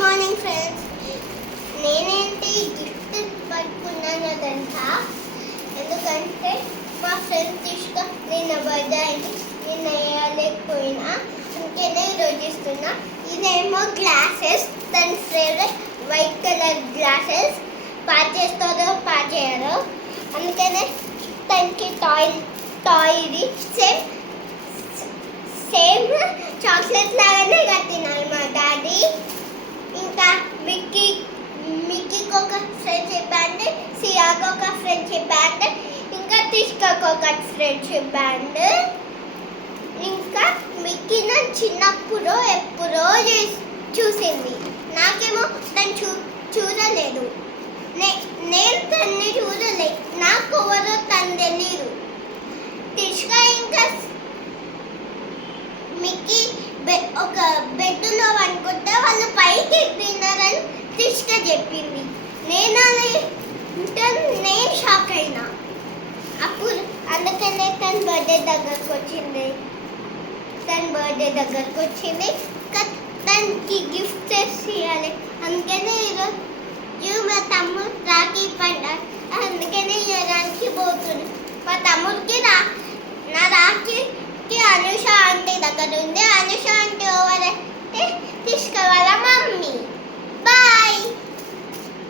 Morning friends. నేనేంటి gift పట్టుకున్నాను తెలుసా? ఎందుకంటే మా ఫ్రెండ్స్ ఇష్టం నిన్న బర్త్డే అయింది, నిన్న వేయలేకపోయినా, అందుకనే ఈరోజు ఇస్తున్నా. ఇదేమో గ్లాసెస్, తన favourite white colour glasses. Pass చేస్తారో పాస్ చేయరో, అందుకనే తనకి టాయ్ది సేమ్ చాక్లెట్ లాగానే కట్టినారు మా డాడీ. ఇంకా మిక్కీకి ఒక ఫ్రెండ్షిప్ బ్యాండ్, సియాకి ఒక ఫ్రెండ్షిప్ బ్యాండ్, ఇంకా టిష్కాకి ఒక ఫ్రెండ్షిప్ బ్యాండ్. ఇంకా మిక్కీ నన్ను చిన్నప్పుడు ఎప్పుడో చూసింది, నాకేమో తను చూడలేదు. నేను తన్ని చూడలే, నాకు ఎవరో తను తెలియదు. టిష్కా ఇంకా మిక్కీ ఒక బెడ్లో అనుకుంటే వాళ్ళు పైకి ఎక్కినారని టిష్కా చెప్పింది. నేను షాక్ అయినా. అప్పుడు అందుకనే తన బర్త్డే దగ్గరకు వచ్చింది. తనకి గిఫ్ట్ ఇవ్వాలి, అందుకనే ఈరోజు మా తమ్ముడు రాఖీ పండుగ, అందుకనే ఇవ్వడానికి పోతుంది. మా తమ్ముడికి